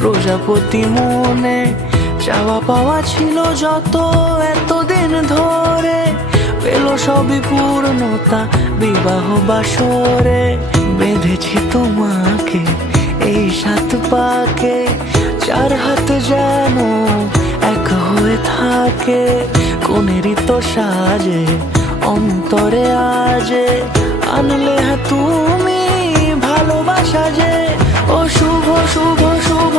প্রজাপতি মনে চাওয়া পাওয়া ছিল যত এতদিন ধরে, পেল সবই পূর্ণতা বিবাহ বাসরে। বেঁধেছি তোমাকে এই 7 পাকে, 4 হাত যেন এক হয়ে থাকে। কোনেরই তো সাজে অন্তরে আজে, আনলে তুমি ভালোবাসা যে। ও শুভ শুভ শুভ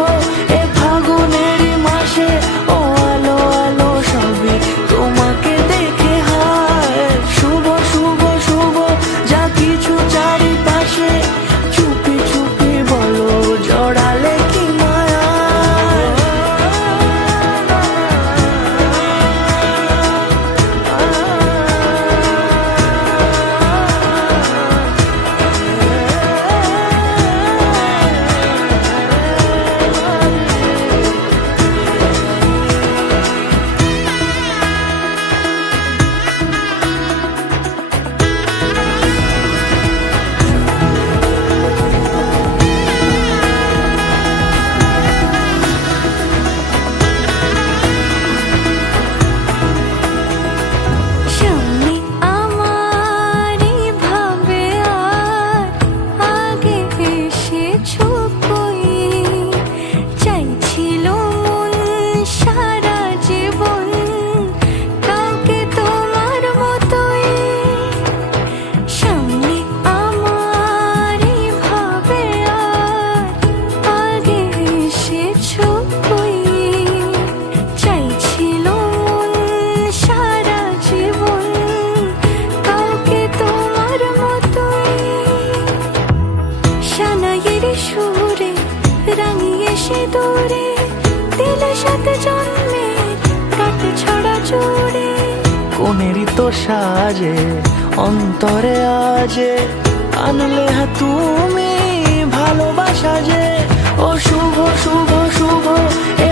এ ফাগুনেরই মাসে, ও আলো আলো সবই তোমাকে দেখে হায়। শুভ শুভ শুভ যা কিছু চারিপাশে, চুপি চুপি বলো জড়ালে কি মায়া। সুরে রাঙিয়ে সে দূরে দিলে 7 জন্মের কাটে ছড়া জোরে। কোনেরই তো সাজে অন্তরে আজে, আনলে তুমি ভালোবাসা যে। ও শুভ শুভ শুভ এ